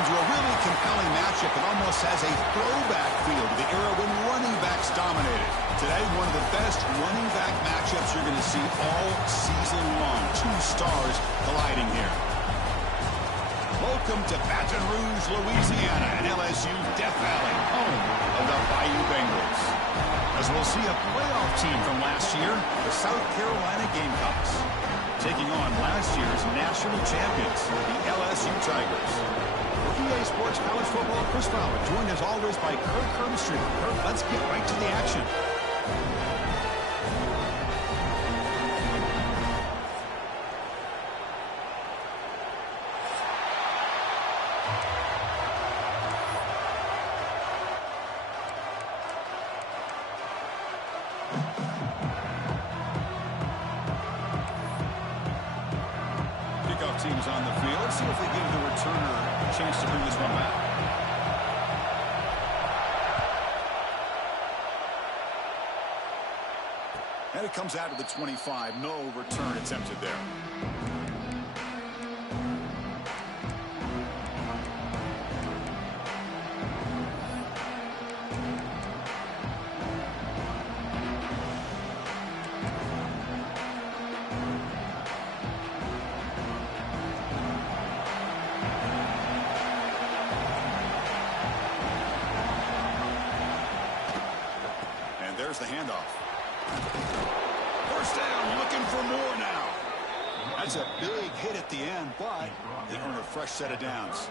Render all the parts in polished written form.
into a really compelling matchup that almost has a throwback feel to the era when running backs dominated. Today, one of the best running back matchups you're going to see all season long. Two stars colliding here. Welcome to Baton Rouge, Louisiana, and LSU Death Valley, home of the Bayou Bengals. As we'll see a playoff team from last year, the South Carolina Gamecocks, taking on last year's national champions, the LSU Tigers. For EA Sports College Football, Chris Fowler, joined as always by Kirk Herbstreit. Kirk, let's get right to the action. Teams on the field. Let's see if they give the returner a chance to bring this one back. And it comes out of the 25. No return attempted there. There's the handoff. First down, looking for more now. That's a big hit at the end, but they earn a fresh set of downs.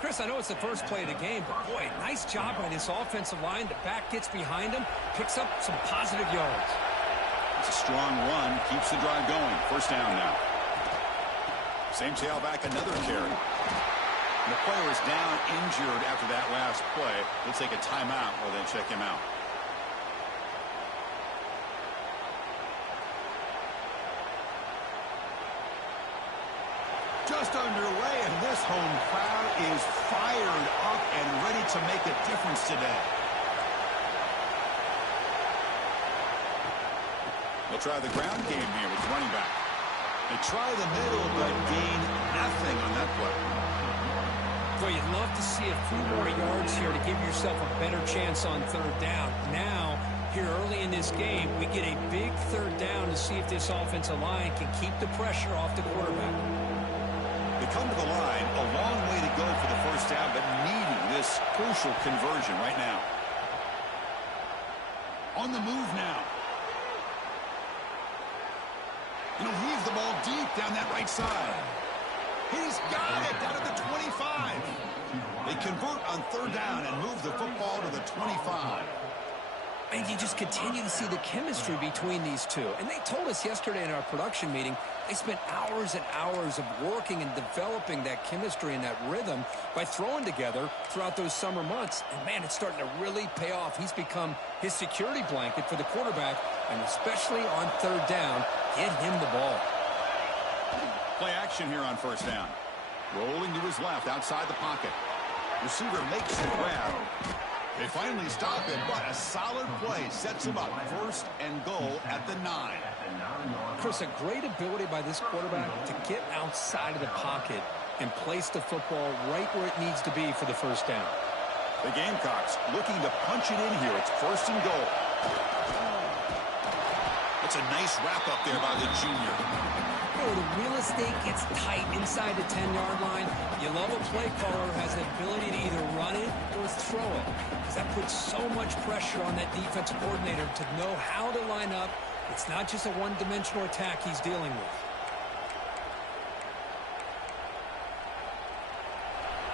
Chris, I know it's the first play of the game, but boy, nice job by this offensive line. The back gets behind him, picks up some positive yards. It's a strong run, keeps the drive going. First down now. Same tailback, another carry. And the player is down, injured after that last play. They'll take a timeout or then check him out. Just underway, and this home crowd is fired up and ready to make a difference today. They'll try the ground game here with the running back. They try the middle, but gain nothing on that play. Boy, you'd love to see a few more yards here to give yourself a better chance on third down. Now, here early in this game, we get a big third down to see if this offensive line can keep the pressure off the quarterback. They come to the line, a long way to go for the first down, but needing this crucial conversion right now. On the move now. And he'll heave the ball deep down that right side. He's got it down at the 25. They convert on third down and move the football to the 25. And you just continue to see the chemistry between these two. And they told us yesterday in our production meeting, they spent hours and hours of working and developing that chemistry and that rhythm by throwing together throughout those summer months. And, man, it's starting to really pay off. He's become his security blanket for the quarterback, and especially on third down, get him the ball. Play action here on first down. Rolling to his left outside the pocket. Receiver makes the grab. They finally stop him, but a solid play sets him up. First and goal at the 9. Chris, a great ability by this quarterback to get outside of the pocket and place the football right where it needs to be for the first down. The Gamecocks looking to punch it in here. It's first and goal. It's a nice wrap-up there by the junior. The real estate gets tight inside the 10-yard line. You love a play caller who has the ability to either run it or throw it. Because that puts so much pressure on that defensive coordinator to know how to line up. It's not just a one-dimensional attack he's dealing with.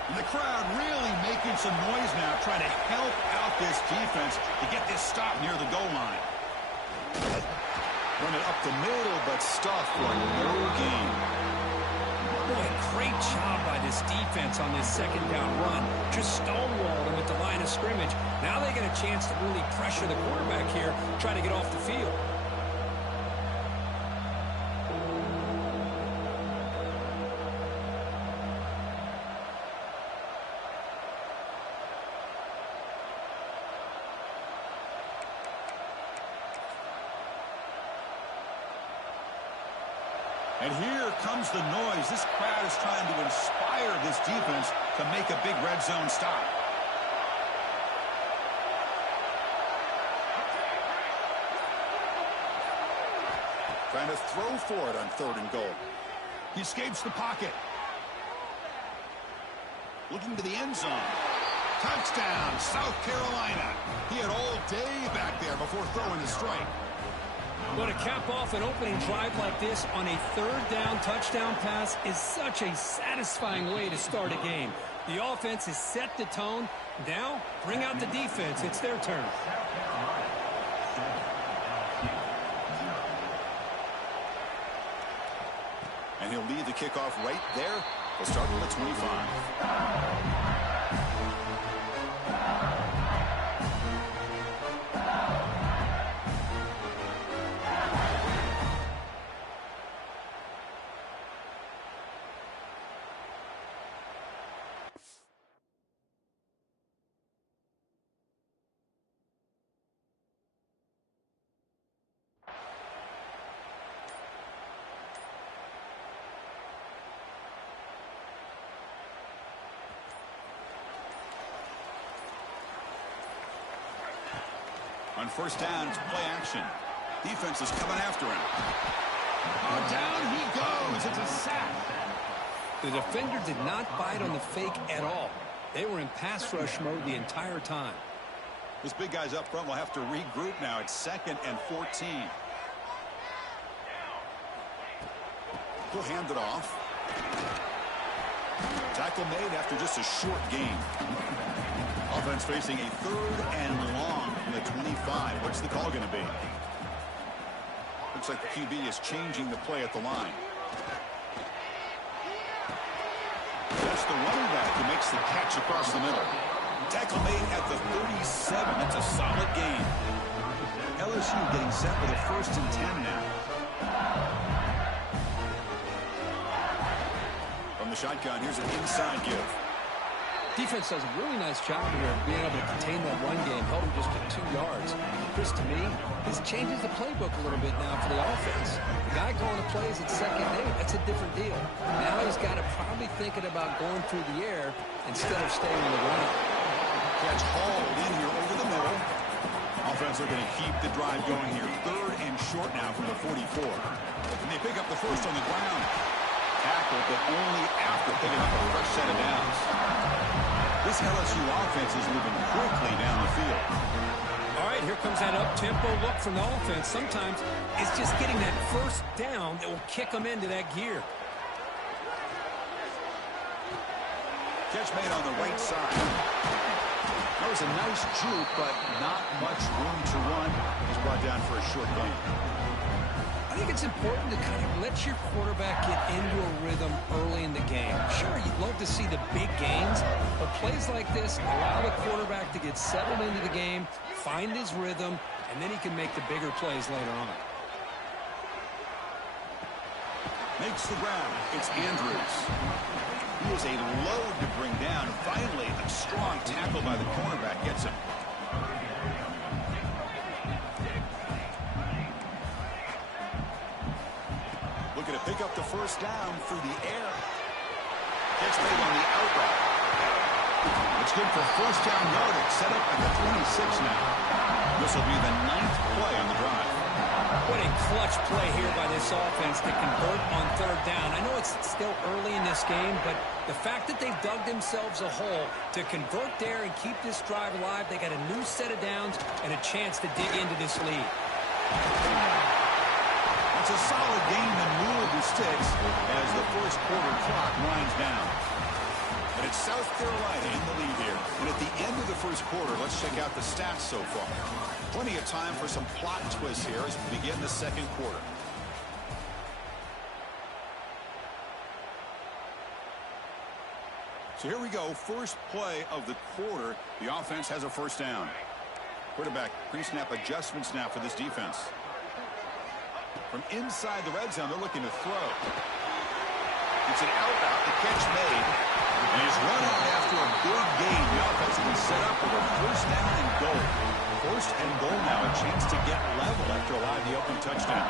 And the crowd really making some noise now, trying to help out this defense to get this stop near the goal line. Run it up the middle, but stuffed for no gain. Boy, great job by this defense on this second down run. Just stonewalled him at the line of scrimmage. Now they get a chance to really pressure the quarterback here, trying to get off the field. And here comes the noise. This crowd is trying to inspire this defense to make a big red zone stop. Trying to throw for it on 3rd and goal. He escapes the pocket. Looking to the end zone. Touchdown, South Carolina. He had all day back there before throwing the strike. Well, to cap off an opening drive like this on a 3rd down touchdown pass is such a satisfying way to start a game. The offense has set the tone. Now, bring out the defense. It's their turn. And he'll lead the kickoff right there. They'll start on the 25. On 1st down, it's play action. Defense is coming after him. Oh, down he goes. It's a sack. The defender did not bite on the fake at all. They were in pass rush mode the entire time. Those big guys up front will have to regroup now. It's 2nd and 14. He'll hand it off. Tackle made after just a short gain. Offense facing a 3rd and long from the 25. What's the call going to be? Looks like the QB is changing the play at the line. That's the running back who makes the catch across the middle. Tackle made at the 37. That's a solid gain. LSU getting set with a 1st and 10 now. From the shotgun, here's an inside give. Defense does a really nice job here of being able to contain that run game, held him just to 2 yards. Chris, to me, this changes the playbook a little bit now for the offense. The guy calling the plays at 2nd and 8, that's a different deal. Now he's got to probably thinking about going through the air instead of staying on the ground. Catch hauled in here over the middle. Offense looking to keep the drive going here. 3rd and short now from the 44. And they pick up the 1st on the ground. Tackled, but only after picking up a fresh set of downs. This LSU offense is moving quickly down the field. All right, here comes that up-tempo look from the offense. Sometimes it's just getting that 1st down that will kick them into that gear. Catch made on the right side. That was a nice juke, but not much room to run. He's brought down for a short gain. I think it's important to kind of let your quarterback get into a rhythm early in the game. Sure, you'd love to see the big gains, but plays like this allow the quarterback to get settled into the game, find his rhythm, and then he can make the bigger plays later on. Makes the ground. It's Andrews. He is a load to bring down. Finally, a strong tackle by the cornerback gets him. Looking to pick up the 1st down through the air. Gets made on the out route. It's good for 1st down yardage. Set up at the 26 now. This will be the 9th play on the drive. What a clutch play here by this offense to convert on 3rd down. I know it's still early in this game, but the fact that they've dug themselves a hole to convert there and keep this drive alive, they got a new set of downs and a chance to dig into this lead. It's a solid game and rule the sticks as the 1st quarter clock winds down. But it's South Carolina in the lead here. And at the end of the 1st quarter, let's check out the stats so far. Plenty of time for some plot twists here as we begin the 2nd quarter. So here we go. 1st play of the quarter. The offense has a 1st down. Quarterback pre-snap adjustments now for this defense. From inside the red zone, they're looking to throw. It's an out route, the catch made. And he's run out after a big gain. The offense will be set up with a 1st down and goal. 1st and goal now, a chance to get level after allowing the open touchdown.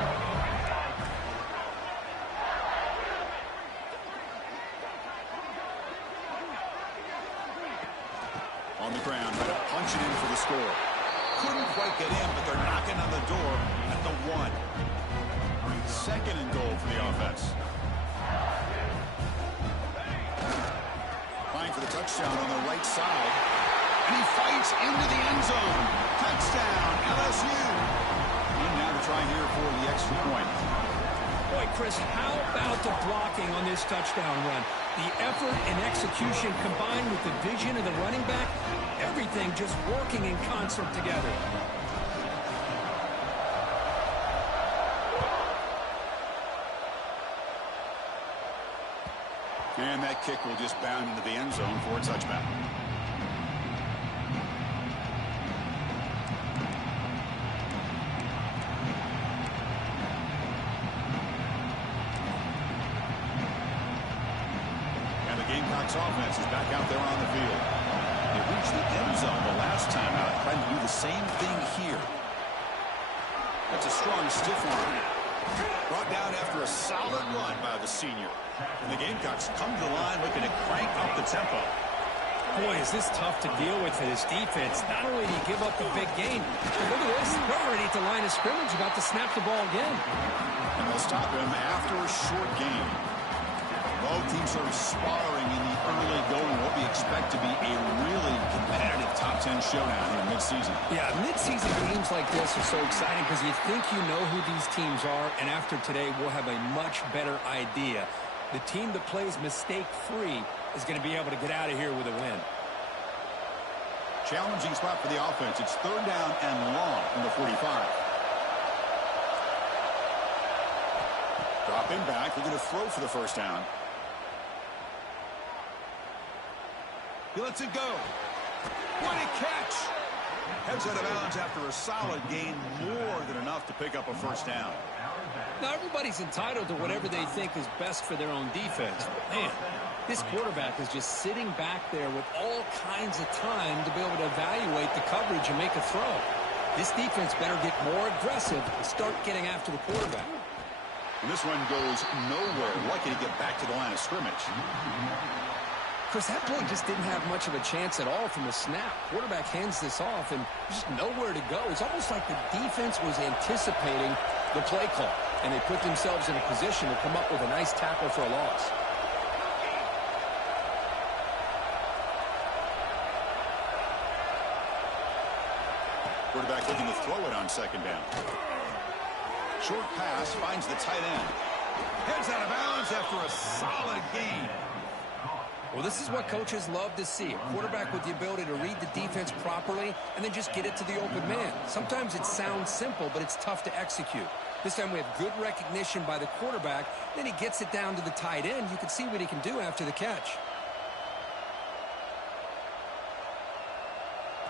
reaching in for the score. Couldn't quite get in, but they're knocking on the door at the 1. Second and goal for the offense. Playing for the touchdown on the right side. And he fights into the end zone. Touchdown, LSU. And now to try here for the extra point. Boy, Chris, how about the blocking on this touchdown run? The effort and execution combined with the vision of the running back, everything just working in concert together. And that kick will just bound into the end zone for a touchback. And the Gamecocks offense is back out there on the field. They reached the end zone the last time out, trying to do the same thing here. That's a strong stiff arm. Brought down after a solid run by the senior. And the Gamecocks come to the line looking to crank up the tempo. Boy, is this tough to deal with for this defense. Not only do you give up the big gain, but look at this. They're already at the line of scrimmage, about to snap the ball again. And they'll stop him after a short gain. Both teams sort of sparring in the early going. What we expect to be a really competitive top 10 showdown here in midseason. Yeah, midseason games like this are so exciting because you think you know who these teams are, and after today we'll have a much better idea. The team that plays mistake-free is going to be able to get out of here with a win. Challenging spot for the offense. It's third down and long from the 45. Drop him back. They're going to throw for the first down. He lets it go. What a catch! Heads out of bounds after a solid gain, more than enough to pick up a first down. Now, everybody's entitled to whatever they think is best for their own defense. But, man, this quarterback is just sitting back there with all kinds of time to be able to evaluate the coverage and make a throw. This defense better get more aggressive and start getting after the quarterback. And this one goes nowhere. Lucky to get back to the line of scrimmage. Chris, that play just didn't have much of a chance at all from the snap. Quarterback hands this off and just nowhere to go. It's almost like the defense was anticipating the play call, and they put themselves in a position to come up with a nice tackle for a loss. Quarterback looking to throw it on second down. Short pass finds the tight end. Heads out of bounds after a solid gain. Well, this is what coaches love to see. A quarterback with the ability to read the defense properly and then just get it to the open man. Sometimes it sounds simple, but it's tough to execute. This time we have good recognition by the quarterback. Then he gets it down to the tight end. You can see what he can do after the catch.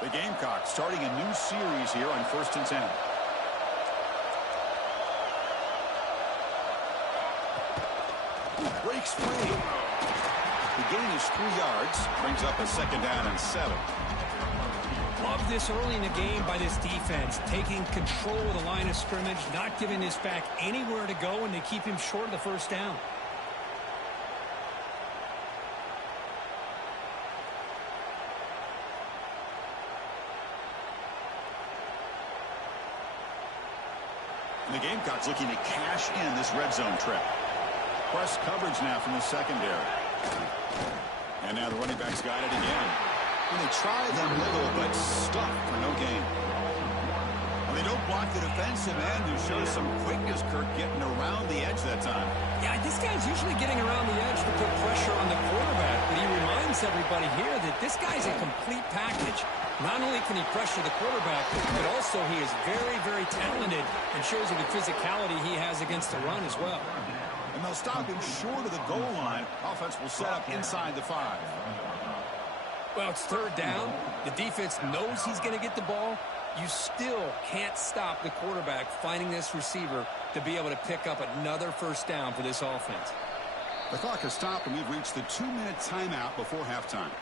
The Gamecocks starting a new series here on 1st and 10. Breaks free. The gain is 3 yards, brings up a second down and 7. Love this early in the game by this defense, taking control of the line of scrimmage, not giving this back anywhere to go, and they keep him short of the first down. And the Gamecocks looking to cash in this red zone trip. Press coverage now from the secondary. And now the running back's got it again. And they try them little, but stuck for no gain. And they don't block the defensive end, who shows some quickness, Kirk, getting around the edge that time. Yeah, this guy's usually getting around the edge to put pressure on the quarterback, but he reminds everybody here that this guy's a complete package. Not only can he pressure the quarterback, but also he is very, very talented and shows you the physicality he has against the run as well. And they'll stop him short of the goal line. Offense will set up inside the 5. Well, it's third down. The defense knows he's going to get the ball. You still can't stop the quarterback finding this receiver to be able to pick up another first down for this offense. The clock has stopped, and we've reached the 2-minute timeout before halftime.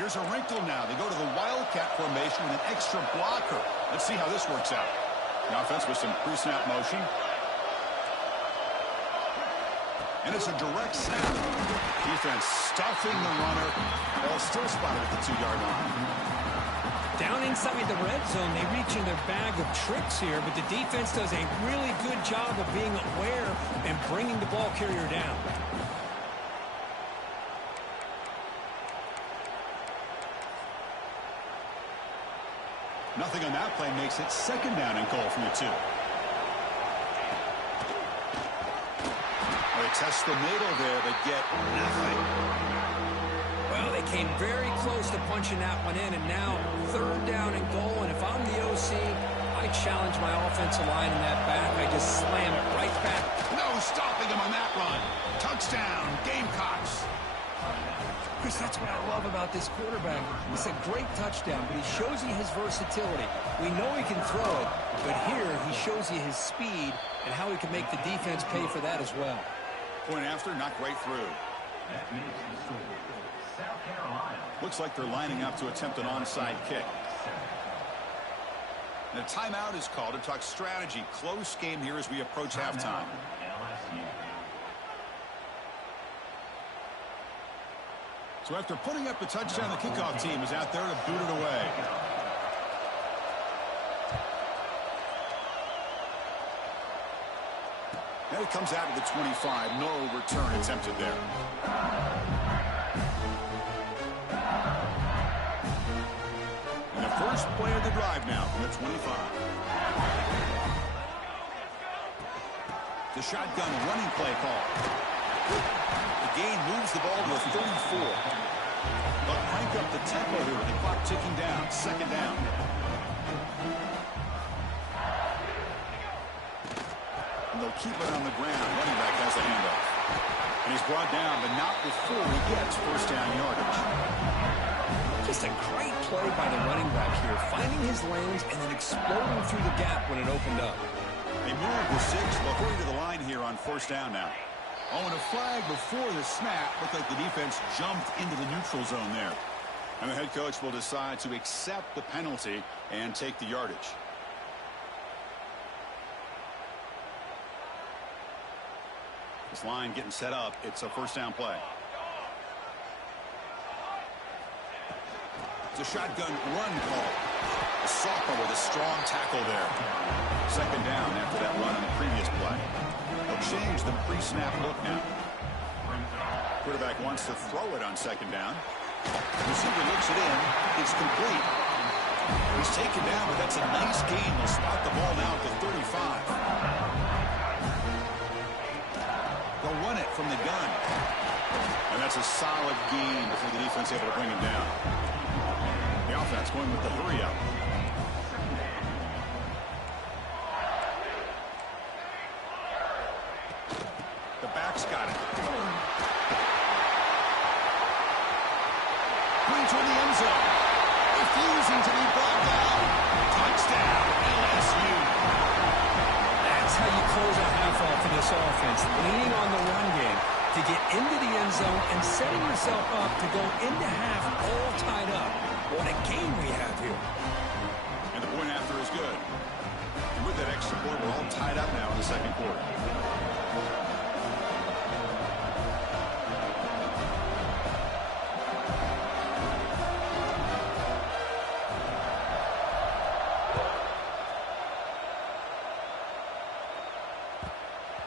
Here's a wrinkle now. They go to the Wildcat formation with an extra blocker. Let's see how this works out. The offense with some pre-snap motion. And it's a direct snap. Defense stuffing the runner. Ball still spotted at the 2-yard line. Down inside the red zone, they reach in their bag of tricks here, but the defense does a really good job of being aware and bringing the ball carrier down. Nothing on that play makes it second down and goal from the 2. They test the middle there, but get nothing. Well, they came very close to punching that one in, and now third down and goal. And if I'm the OC, I challenge my offensive line in that back. I just slam it right back. No stopping him on that run. Touchdown, Gamecocks. Chris, that's what I love about this quarterback. It's a great touchdown, but he shows you his versatility. We know he can throw it, but here he shows you his speed and how he can make the defense pay for that as well. Point after, knocked right through. Looks like they're lining up to attempt an onside kick. And a timeout is called to talk strategy. Close game here as we approach halftime. So after putting up the touchdown, the kickoff team is out there to boot it away. And it comes out to the 25. No return attempted there. And the first play of the drive now from the 25. The shotgun running play call. The gain moves the ball to a 34. But crank up the tempo here with the clock ticking down. Second down. And they'll keep it on the ground. Running back has a handoff. And he's brought down, but not before he gets first down yardage. Just a great play by the running back here, finding his lanes and then exploding through the gap when it opened up. They move the 6. They'll hurry to the line here on first down now. Oh, and a flag before the snap. Looked like the defense jumped into the neutral zone there. And the head coach will decide to accept the penalty and take the yardage. This line getting set up. It's a first down play. It's a shotgun run call. A sophomore with a strong tackle there. Second down after that run on the previous play. They'll change the pre-snap look now. Quarterback wants to throw it on second down. Receiver looks it in. It's complete. He's taken down, but that's a nice gain. They'll spot the ball now at the 35. They'll run it from the gun. And that's a solid gain before the defense able to bring him down. The offense going with the hurry up. The back's got it. Going toward the end zone. Refusing to be brought down. Touchdown, LSU. That's how you close a half off for this offense, leaning on the run game to get into the end zone and setting yourself up to go into half all tied up. What a game we have here. And the point after is good. And with that extra point, we're all tied up now in the second quarter.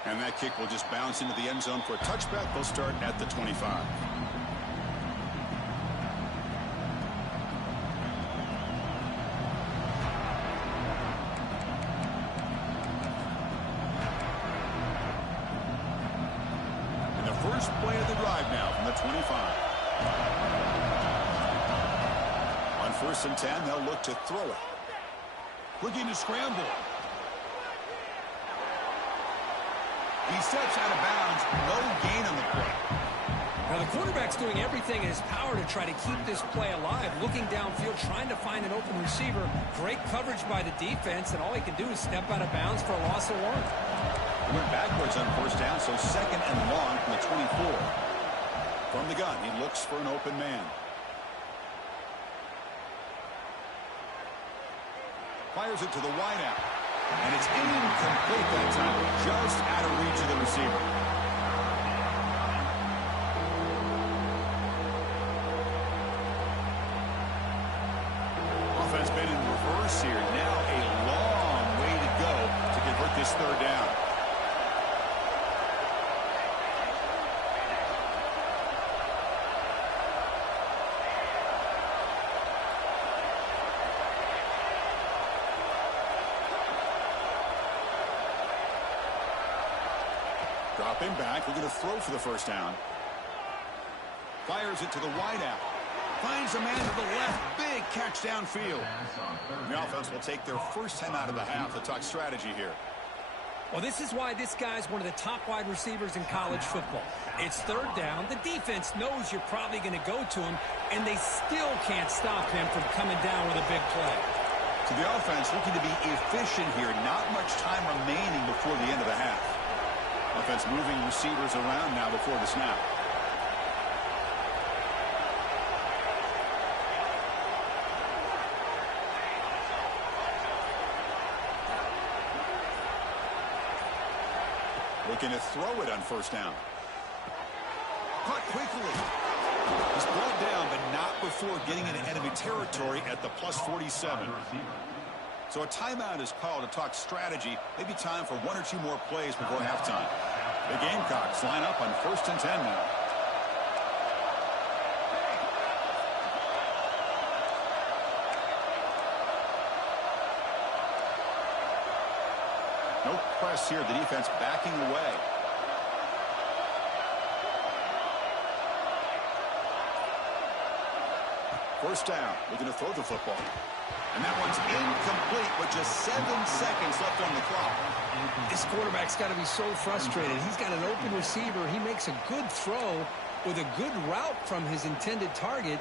And that kick will just bounce into the end zone for a touchback. They'll start at the 25. And the first play of the drive now from the 25. On 1st and 10, they'll look to throw it. Looking to scramble. He steps out of bounds. No gain on the play. Now the quarterback's doing everything in his power to try to keep this play alive, looking downfield, trying to find an open receiver. Great coverage by the defense, and all he can do is step out of bounds for a loss of 1. He went backwards on first down, so second and long from the 24. From the gun, he looks for an open man. Fires it to the wideout. And it's incomplete that time. Just out of reach of the receiver. Offense been in reverse here. Now a long way to go to convert this third down. Dropping back, we're going to throw for the first down. Fires it to the wideout. Finds a man to the left. Big catch downfield. The offense will take their first time out of the half to talk strategy here. Well, this is why this guy's one of the top wide receivers in college football. It's third down. The defense knows you're probably going to go to him, and they still can't stop him from coming down with a big play. So the offense looking to be efficient here. Not much time remaining before the end of the half. Offense moving receivers around now before the snap. Looking to throw it on first down. Caught quickly. He's brought down, but not before getting into enemy territory at the +47. So a timeout is called to talk strategy. Maybe time for one or two more plays before halftime. The Gamecocks line up on 1st and 10 now. No press here. The defense backing away. First down. We're going to throw the football. And that one's incomplete with just 7 seconds left on the clock. This quarterback's got to be so frustrated. He's got an open receiver. He makes a good throw with a good route from his intended target.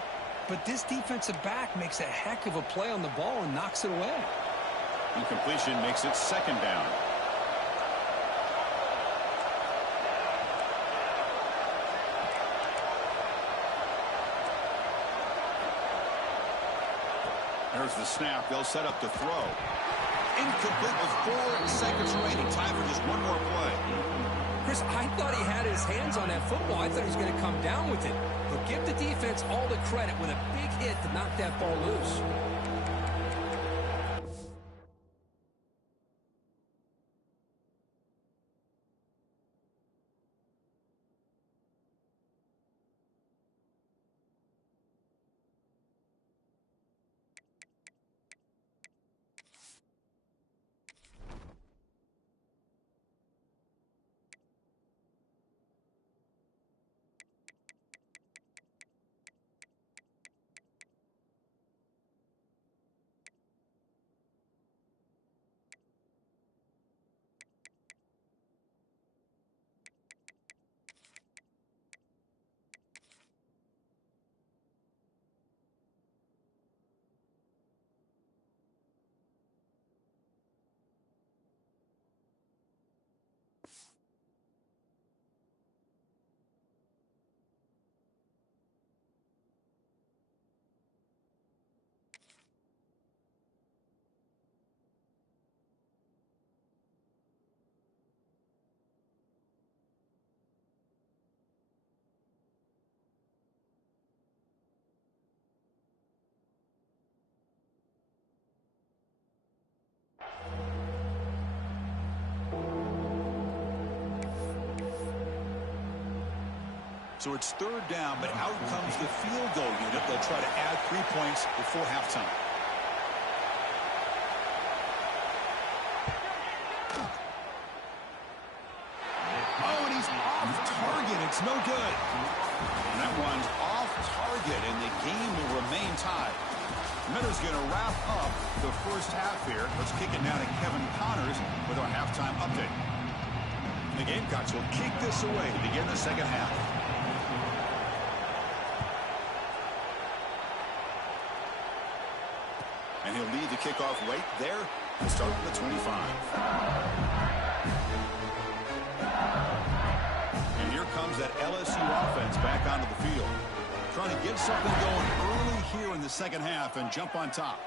But this defensive back makes a heck of a play on the ball and knocks it away. Incompletion makes it second down. There's the snap. They'll set up the throw. Incomplete with 4 seconds remaining. Time for just one more play. Chris, I thought he had his hands on that football. I thought he was going to come down with it. But give the defense all the credit with a big hit to knock that ball loose. So it's third down, but out comes the field goal unit. They'll try to add 3 points before halftime. Oh, and he's off target. It's no good. And that one's off target, and the game will remain tied. Miller's going to wrap up the first half here. Let's kick it now to Kevin Connors with our halftime update. The Gamecocks will kick this away to begin the second half. And he'll lead the kickoff right there to start with the 25. And here comes that LSU offense back onto the field. Trying to get something going early here in the second half and jump on top.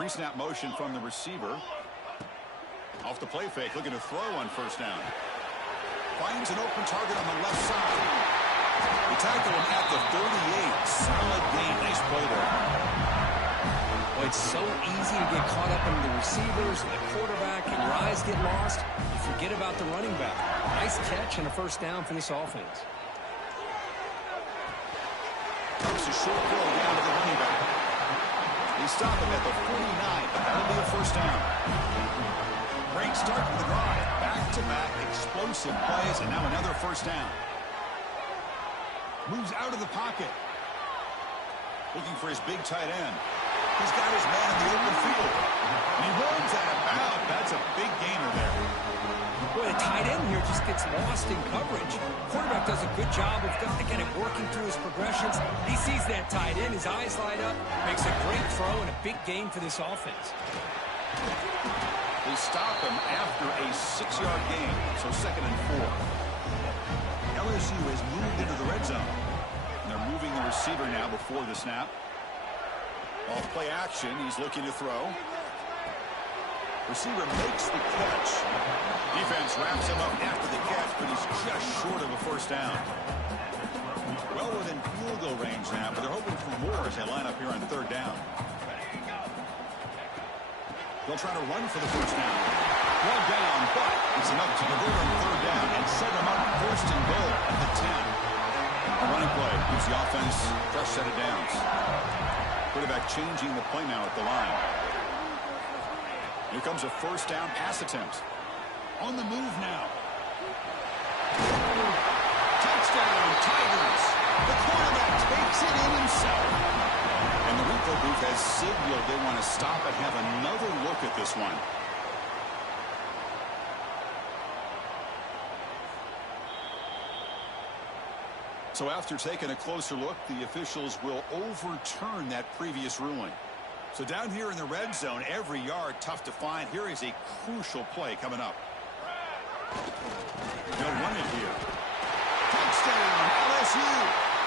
Pre-snap motion from the receiver. Off the play fake, looking to throw on first down. Finds an open target on the left side. They tackle him at the 38. Solid gain. Nice play there. Well, it's so easy to get caught up in the receivers and the quarterback, and your eyes get lost. You forget about the running back. Nice catch and a first down for this offense. It's a short throw down to the running back. They stop him at the 49, but that'll be a first down. Great start to the drive. Back-to-back explosive plays, and now another first down. Moves out of the pocket. Looking for his big tight end. He's got his man in the open field. And he runs out of bounds. That's a big gainer there. Boy, the tight end here just gets lost in coverage. Quarterback does a good job of kind of working through his progressions. He sees that tight end. His eyes light up. Makes a great throw and a big gain for this offense. They stop him after a 6-yard gain. So 2nd and 4. LSU has moved into the red zone. And they're moving the receiver now before the snap. Off play action, he's looking to throw. Receiver makes the catch. Defense wraps him up after the catch, but he's just short of a first down. Well within field goal range now, but they're hoping for more as they line up here on 3rd down. They'll try to run for the first down. Well down, but it's enough to convert on 3rd down and set them up 1st and goal at the 10. A running play gives the offense a fresh set of downs. Quarterback changing the play now at the line. Here comes a first down pass attempt. On the move now. Touchdown, Tigers. The quarterback takes it in himself. And the Rico booth has signaled they want to stop and have another look at this one. So after taking a closer look, the officials will overturn that previous ruling. So down here in the red zone, every yard tough to find. Here is a crucial play coming up. They'll run it here. Touchdown, LSU.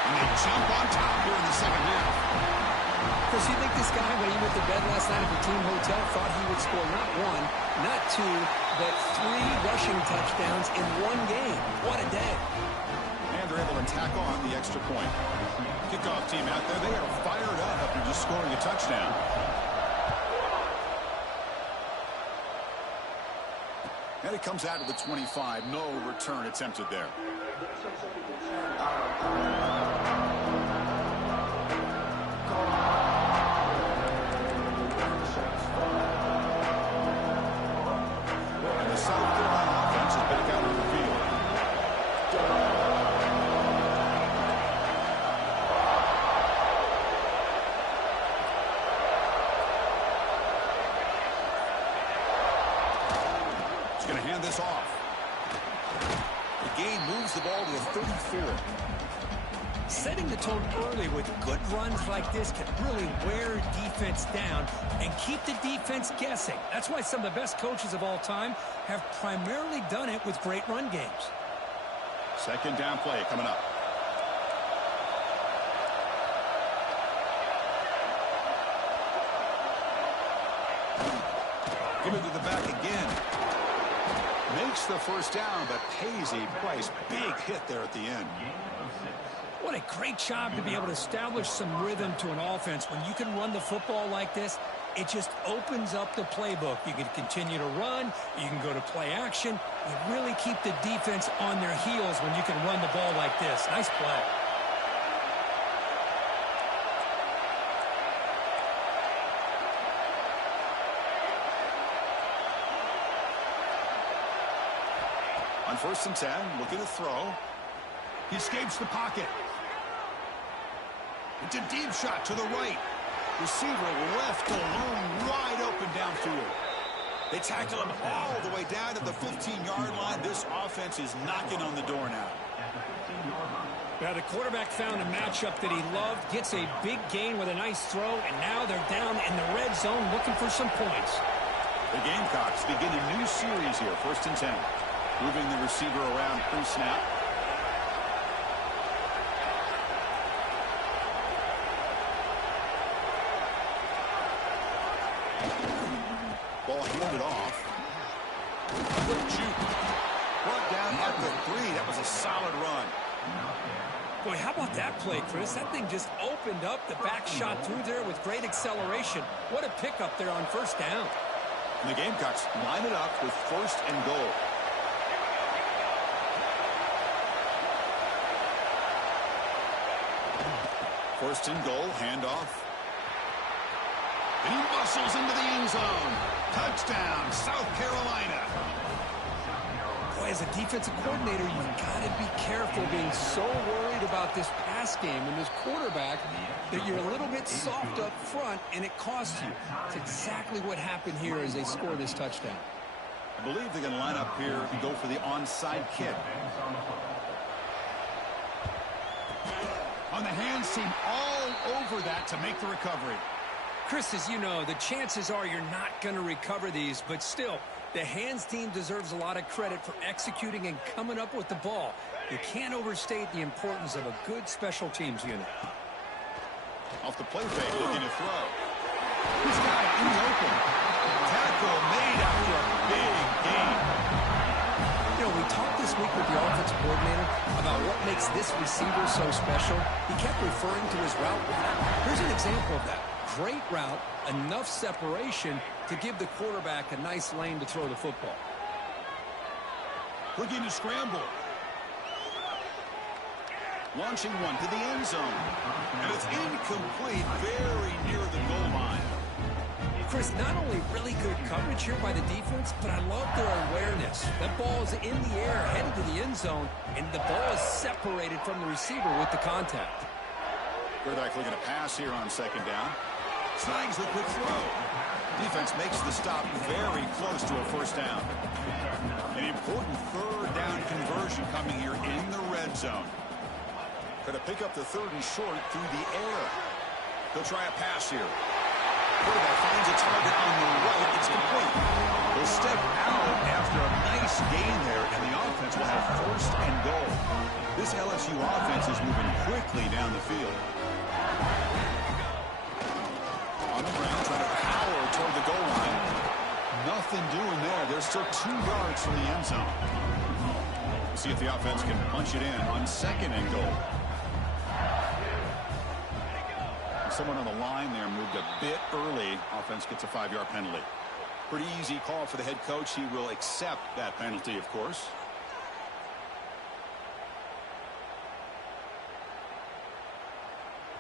And they jump on top here in the second half. Of course, you think this guy, when he went to bed last night at the team hotel, thought he would score not 1, not 2, but 3 rushing touchdowns in one game. What a day. And they're able to tack on the extra point. Kickoff team out there, they are fired up after just scoring a touchdown. And it comes out to the 25. No return attempted there. And the South Carolina offense is back out on the field. Going to hand this off. The gain moves the ball to the 34. Setting the tone early with good runs like this can really wear defense down and keep the defense guessing. That's why some of the best coaches of all time have primarily done it with great run games. 2nd down play coming up. Give it to the back again. Makes the first down, but pays a price. Big hit there at the end. What a great job to be able to establish some rhythm to an offense. When you can run the football like this, it just opens up the playbook. You can continue to run. You can go to play action. You really keep the defense on their heels when you can run the ball like this. Nice play. On 1st and 10, looking to throw. He escapes the pocket. It's a deep shot to the right. Receiver left alone, wide open downfield. They tackle him all the way down to the 15-yard line. This offense is knocking on the door now. Now, the quarterback found a matchup that he loved, gets a big gain with a nice throw, and now they're down in the red zone looking for some points. The Gamecocks begin a new series here, 1st and 10. Moving the receiver around pre-snap. Ball handed off. Quick juke. Brought down at the 3. That was a solid run. Boy, how about that play, Chris? That thing just opened up. The back shot through there with great acceleration. What a pickup there on first down. And the Gamecocks line it up with first and goal. First and goal, handoff. And he muscles into the end zone. Touchdown, South Carolina. Boy, as a defensive coordinator, you've got to be careful being so worried about this pass game and this quarterback that you're a little bit soft up front, and it costs you. It's exactly what happened here as they score this touchdown. I believe they're going to line up here and go for the onside kick. On the hands team all over that to make the recovery. Chris, as you know, the chances are you're not going to recover these, but still, the hands team deserves a lot of credit for executing and coming up with the ball. You can't overstate the importance of a good special teams unit. Off the play fake, looking to throw. He's got it in the open. Tackle made after a big gain. You know, we talked this week with the offensive coordinator about what makes this receiver so special. He kept referring to his route runner. Here's an example of that. Great route, enough separation to give the quarterback a nice lane to throw the football. Looking to scramble. Launching one to the end zone. And it's incomplete, very near the goal line. Chris, not only really good coverage here by the defense, but I love their awareness. That ball is in the air, headed to the end zone, and the ball is separated from the receiver with the contact. Quarterback looking to pass here on second down. Snags the quick throw. Defense makes the stop very close to a first down. An important third down conversion coming here in the red zone. Going to pick up the third and short through the air. They'll try a pass here. Quarterback finds a target on the right. It's complete. They'll step out after a nice gain there, and the offense will have first and goal. This LSU offense is moving quickly down the field. On the ground, trying to power toward the goal line. Nothing doing there. There's still 2 yards from the end zone. We'll see if the offense can punch it in on second and goal. Someone on the line there moved a bit early. Offense gets a 5-yard penalty. Pretty easy call for the head coach. He will accept that penalty, of course.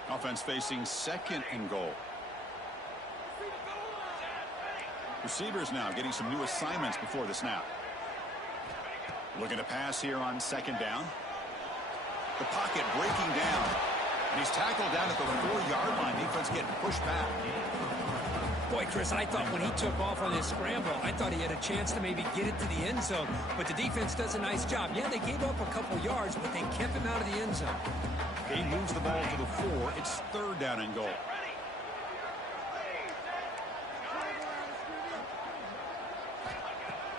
Offense facing second and goal. Receivers now getting some new assignments before the snap. Looking to pass here on second down. The pocket breaking down. And he's tackled down at the 4-yard line. Defense getting pushed back. Boy, Chris, I thought when he took off on his scramble, I thought he had a chance to maybe get it to the end zone. But the defense does a nice job. Yeah, they gave up a couple yards, but they kept him out of the end zone. He moves the ball to the 4. It's third down and goal.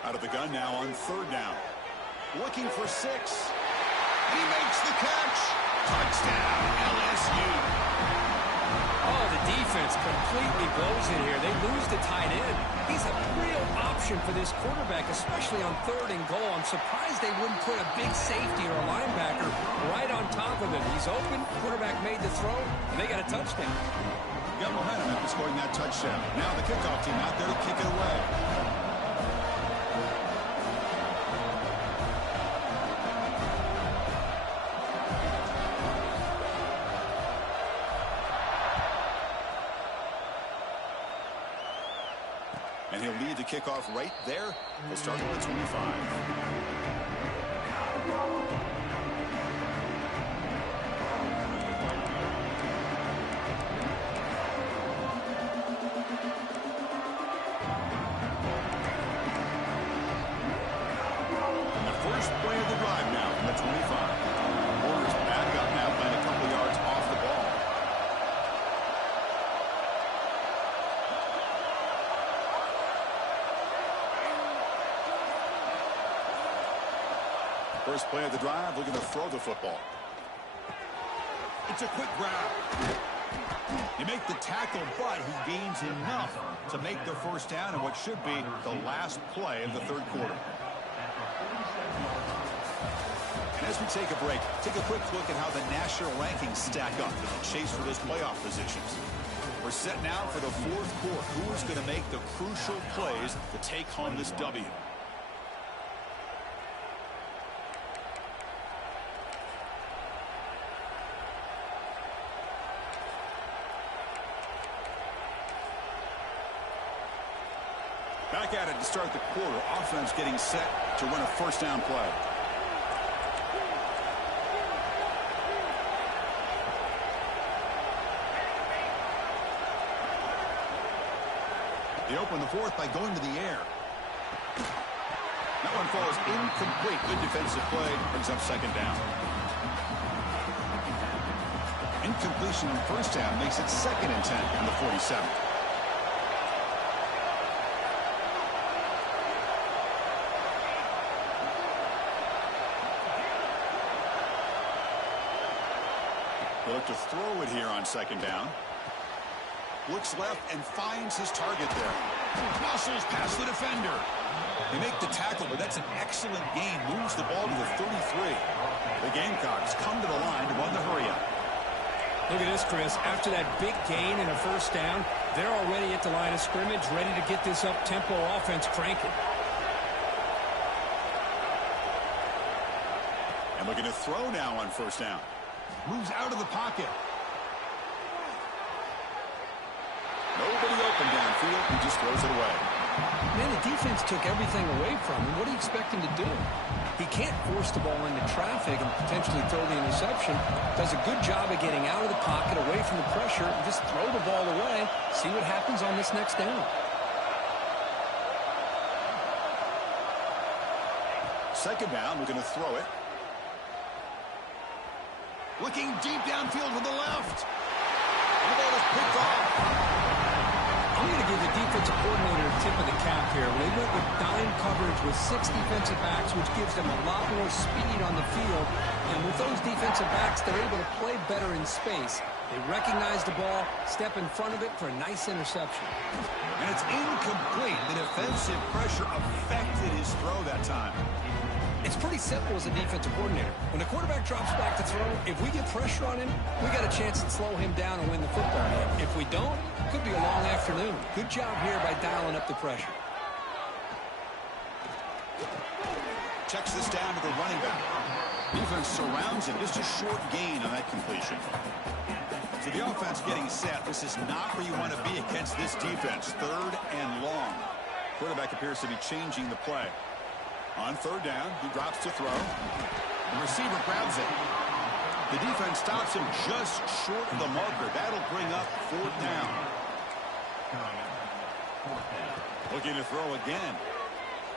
Out of the gun now on third down. Looking for 6. He makes the catch. Touchdown, LSU. Oh, the defense completely blows it here. They lose the tight end. He's a real option for this quarterback, especially on third and goal. I'm surprised they wouldn't put a big safety or a linebacker right on top of him. He's open, quarterback made the throw, and they got a touchdown. Got momentum after scoring that touchdown. Now the kickoff team out there to kick it away. And he'll lead the kickoff right there. We'll start at the 25. And the first play of the drive now from the 25. Warriors back up now, playing a couple yards off the ball. First play of the drive, looking to throw the football. It's a quick grab. You make make the tackle, but he gains enough to make the first down in what should be the last play of the third quarter. And as we take a break, take a quick look at how the national rankings stack up in the chase for those playoff positions. We're set now for the fourth quarter. Who is going to make the crucial plays to take home this W? Back at it to start the quarter. Offense getting set to run a first down play. They open the fourth by going to the air. That one falls incomplete. Good defensive play. Brings up second down. Incompletion on first down makes it 2nd and 10 on the 47. They look to throw it here on second down. Looks left and finds his target there. Muscles past the defender. They make the tackle, but that's an excellent gain. Moves the ball to the 33. The Gamecocks come to the line to run the hurry-up. Look at this, Chris. After that big gain and a first down, they're already at the line of scrimmage, ready to get this up-tempo offense cranking. And looking to throw now on first down. Moves out of the pocket. Nobody open downfield. He just throws it away. Man, the defense took everything away from him. What do you expect him to do? He can't force the ball into traffic and potentially throw the interception. Does a good job of getting out of the pocket, away from the pressure, and just throw the ball away. See what happens on this next down. Second down, we're going to throw it. Looking deep downfield with the left. And the ball is picked off. I'm going to give the defensive coordinator a tip of the cap here. They went with dime coverage with 6 defensive backs, which gives them a lot more speed on the field. And with those defensive backs, they're able to play better in space. They recognize the ball, step in front of it for a nice interception. And it's incomplete. The defensive pressure affected his throw that time. It's pretty simple as a defensive coordinator. When the quarterback drops back to throw, if we get pressure on him, we got a chance to slow him down and win the football game. If we don't, it could be a long afternoon. Good job here by dialing up the pressure. Checks this down to the running back. Defense surrounds him. Just a short gain on that completion. So the offense getting set. This is not where you want to be against this defense. 3rd and long. Quarterback appears to be changing the play. On 3rd down, he drops to throw. The receiver grabs it. The defense stops him just short of the marker. That'll bring up 4th down. Looking to throw again.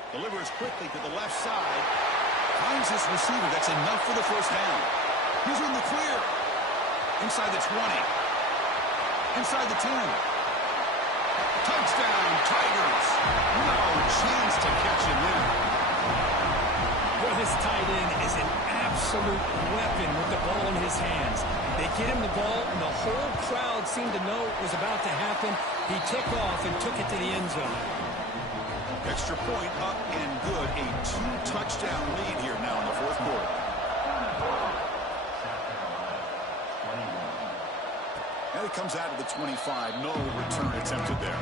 Delivers quickly to the left side. Finds this receiver. That's enough for the first down. He's in the clear. Inside the 20. Inside the 10. Touchdown, Tigers. No chance to catch him there. Well, this tight end is an absolute weapon with the ball in his hands. They get him the ball, and the whole crowd seemed to know it was about to happen. He took off and took it to the end zone. Extra point up and good. A 2-touchdown lead here now in the 4th quarter. And it comes out of the 25. No return attempted there.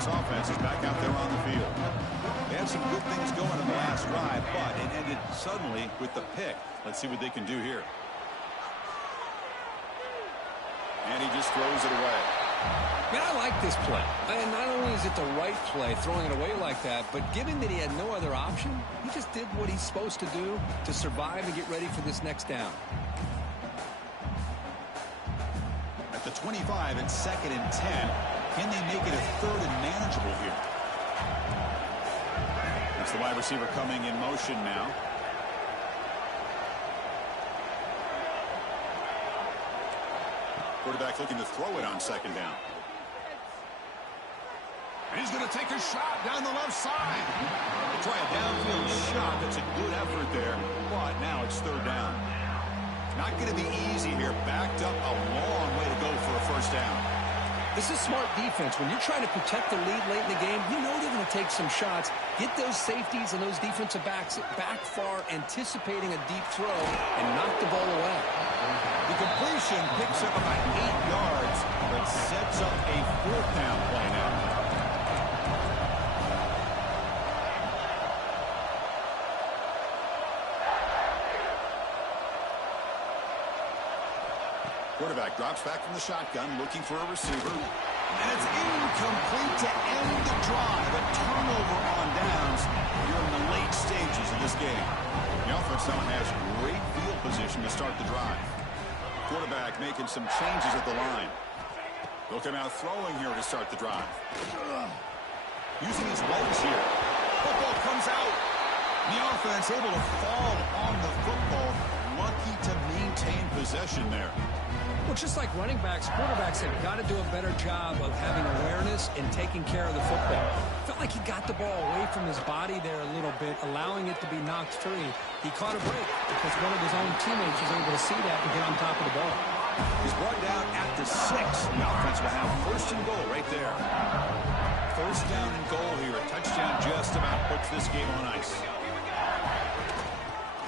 Offense is back out there on the field. They had some good things going in the last drive, but it ended suddenly with the pick. Let's see what they can do here. And he just throws it away. Man, I like this play. And not only is it the right play, throwing it away like that, but given that he had no other option, he just did what he's supposed to do to survive and get ready for this next down. At the 25, it's 2nd and 10. Can they make it a 3rd and manageable here? It's the wide receiver coming in motion now. Quarterback looking to throw it on second down. And he's going to take a shot down the left side. They try a downfield shot. That's a good effort there. But now it's third down. Not going to be easy here. Backed up a long way to go for a first down. This is smart defense. When you're trying to protect the lead late in the game, you know they're going to take some shots, get those safeties and those defensive backs back far, anticipating a deep throw, and knock the ball away. The completion picks up about 8 yards, but sets up a fourth down play now. Quarterback drops back from the shotgun, looking for a receiver. And it's incomplete to end the drive. A turnover on downs here in the late stages of this game. The offense now has great field position to start the drive. Quarterback making some changes at the line. They'll come out throwing here to start the drive. Using his legs here. Football comes out. The offense able to fall on the football. Lucky to maintain possession there. Well, just like running backs, quarterbacks have got to do a better job of having awareness and taking care of the football. Felt like he got the ball away from his body there a little bit, allowing it to be knocked free. He caught a break because one of his own teammates was able to see that and get on top of the ball. He's brought down at the 6. The offense will have first and goal right there. First down and goal here. A touchdown just about puts this game on ice.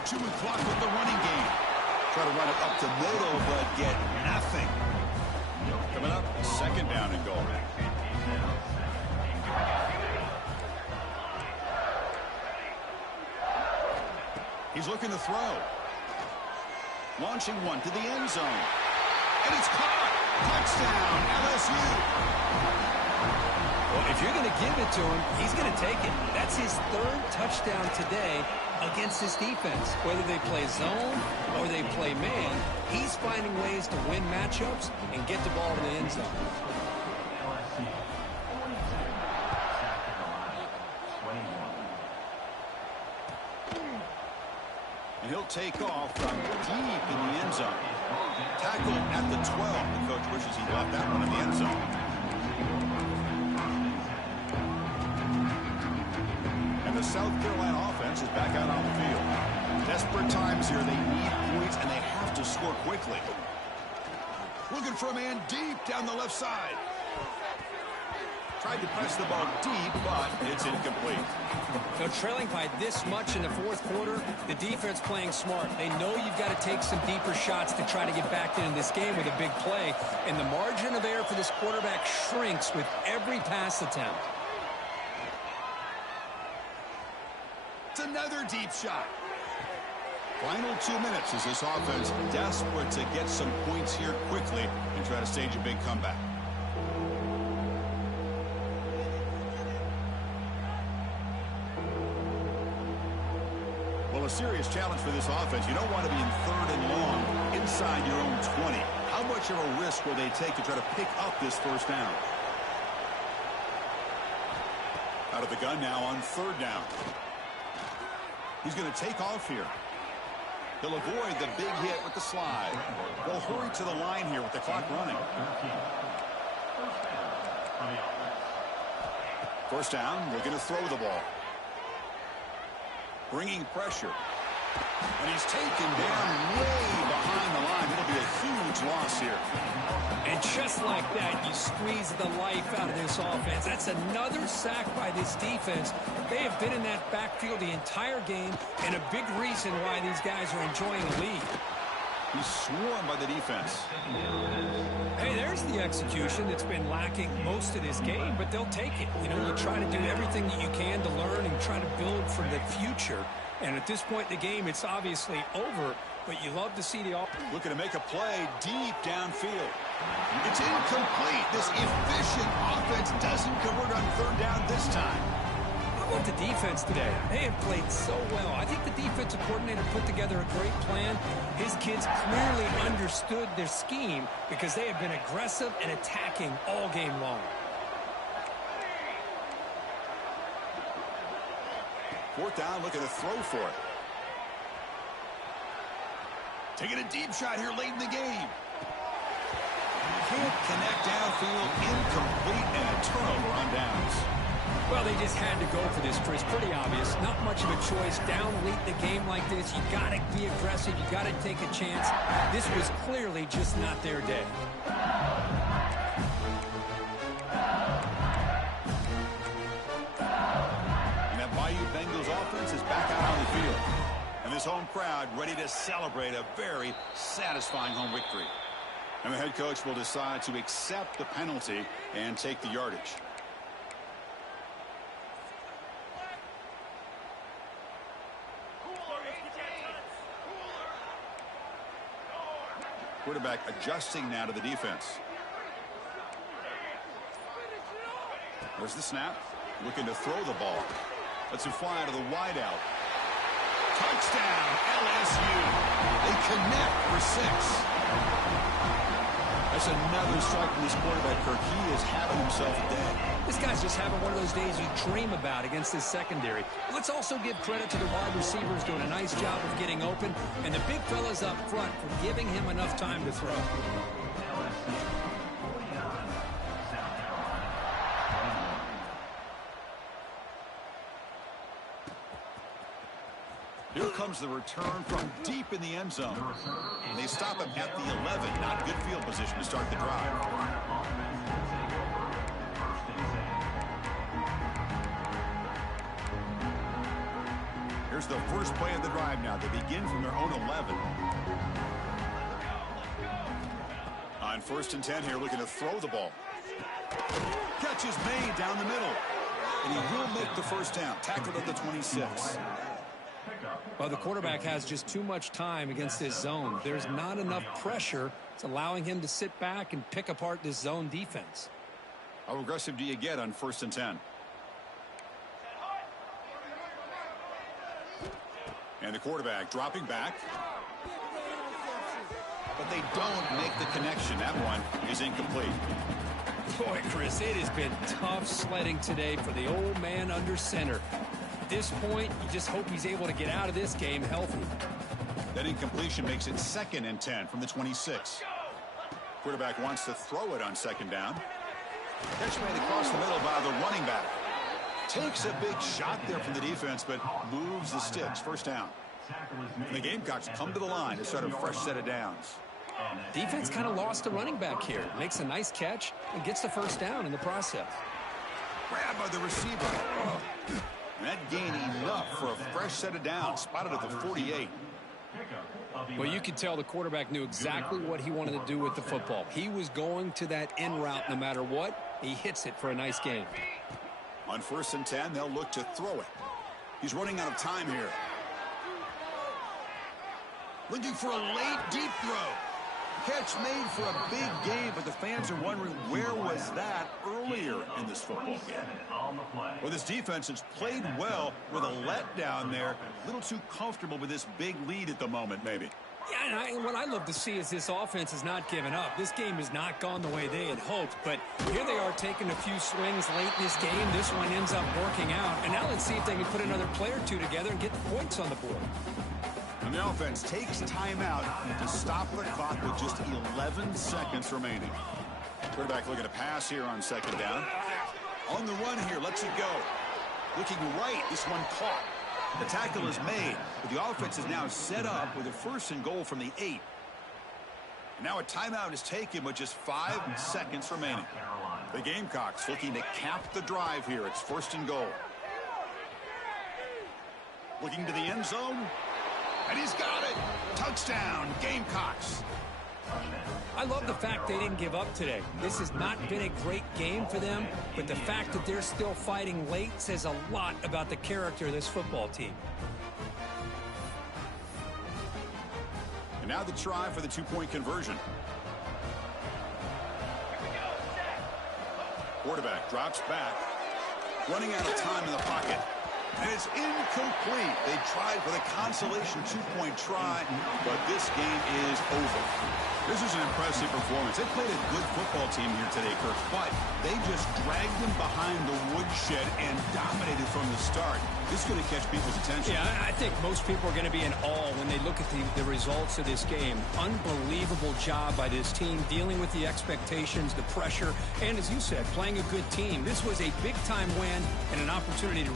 Chewing clock with the running game. Try to run it up the middle, but get nothing. Coming up, second down and goal. He's looking to throw. Launching one to the end zone. And it's caught. Touchdown, LSU. Well, if you're going to give it to him, he's going to take it. That's his third touchdown today against this defense. Whether they play zone or they play man, he's finding ways to win matchups and get the ball to the end zone. And he'll take off from deep in the end zone. Tackle at the 12. The coach wishes he left that one in the end zone. And the South Carolina offense is back out on the field. Desperate times here. They need points, and they have to score quickly. Looking for a man deep down the left side. Tried to press the ball deep, but it's incomplete. So trailing by this much in the fourth quarter, the defense playing smart. They know you've got to take some deeper shots to try to get back into this game with a big play. And the margin of error for this quarterback shrinks with every pass attempt. It's another deep shot. Final 2 minutes as this offense desperate to get some points here quickly and try to stage a big comeback. Well, a serious challenge for this offense. You don't want to be in third and long inside your own 20. How much of a risk will they take to try to pick up this first down? Out of the gun now on third down. He's going to take off here. He'll avoid the big hit with the slide. They'll hurry to the line here with the clock running. First down, we're going to throw the ball. Bringing pressure. And he's taken down way behind the line. It'll be a huge loss here. And just like that, you squeeze the life out of this offense. That's another sack by this defense. They have been in that backfield the entire game, and a big reason why these guys are enjoying the lead. He's swarmed by the defense. Hey, there's the execution that's been lacking most of this game, but they'll take it. You know, you try to do everything that you can to learn and try to build for the future. And at this point in the game, it's obviously over, but you love to see the offense. Looking to make a play deep downfield. It's incomplete. This efficient offense doesn't convert on third down this time. How about the defense today? They have played so well. I think the defensive coordinator put together a great plan. His kids clearly understood their scheme because they have been aggressive and attacking all game long. Fourth down, looking to throw for it. Taking a deep shot here late in the game. Can't connect downfield, incomplete, and a turnover on downs. Well, they just had to go for this, Chris. Pretty obvious. Not much of a choice. Down late in the game like this, you got to be aggressive. You got to take a chance. This was clearly just not their day. And that Bayou Bengals offense is back out on the field. And this home crowd ready to celebrate a very satisfying home victory. And the head coach will decide to accept the penalty and take the yardage. Quarterback adjusting now to the defense. There's the snap. Looking to throw the ball. Lets him fly to the wideout. Touchdown, LSU. They connect for 6. That's another strike from this quarterback, Kirk. He is having himself a day. This guy's just having one of those days you dream about against this secondary. Let's also give credit to the wide receivers doing a nice job of getting open, and the big fellas up front for giving him enough time to throw. Here comes the return from deep in the end zone. And they stop him at the 11. Not good field position to start the drive. Here's the first play of the drive now. They begin from their own 11. On 1st and 10 here, looking to throw the ball. Catch is made down the middle. And he will make the first down. Tackled at the 26. Well, the quarterback has just too much time against this zone. There's not enough pressure. It's allowing him to sit back and pick apart this zone defense. How aggressive do you get on 1st and 10? And the quarterback dropping back. But they don't make the connection. That one is incomplete. Boy, Chris, it has been tough sledding today for the old man under center. At this point, you just hope he's able to get out of this game healthy. That incompletion makes it 2nd and 10 from the 26. Quarterback wants to throw it on 2nd down. Catch made across the middle by the running back. Takes a big shot there from the defense, but moves the sticks. First down. And the Gamecocks come to the line to start a fresh set of downs. Defense kind of lost the running back here. Makes a nice catch and gets the first down in the process. Grab by the receiver. And that gained enough for a fresh set of downs. Spotted at the 48. Well, you could tell the quarterback knew exactly what he wanted to do with the football. He was going to that in route no matter what. He hits it for a nice gain. On 1st and 10, they'll look to throw it. He's running out of time here. Looking for a late deep throw. Catch made for a big gain, but the fans are wondering where was that earlier in this football game. Well, this defense has played well with a letdown there. A little too comfortable with this big lead at the moment, maybe. Yeah, and what I love to see is this offense has not given up. This game has not gone the way they had hoped, but here they are taking a few swings late in this game. This one ends up working out, and now let's see if they can put another play or two together and get the points on the board. And the offense takes timeout to stop the clock with just 11 seconds remaining. Quarterback looking to pass here on 2nd down. On the run here, lets it go. Looking right, this one caught. The tackle is made, but the offense is now set up with a 1st and goal from the 8. And now a timeout is taken with just 5 seconds remaining. The Gamecocks looking to cap the drive here. It's 1st and goal. Looking to the end zone. And he's got it. Touchdown, Gamecocks. I love the fact they didn't give up today. This has not been a great game for them, but the fact that they're still fighting late says a lot about the character of this football team. And now the try for the 2-point conversion. Quarterback drops back. Running out of time in the pocket. And it's incomplete. They tried for the consolation two-point try, but this game is over. This is an impressive performance. They played a good football team here today, Kirk, but they just dragged them behind the woodshed and dominated from the start. This is going to catch people's attention. Yeah, I think most people are going to be in awe when they look at the results of this game. Unbelievable job by this team, dealing with the expectations, the pressure, and as you said, playing a good team. This was a big-time win and an opportunity to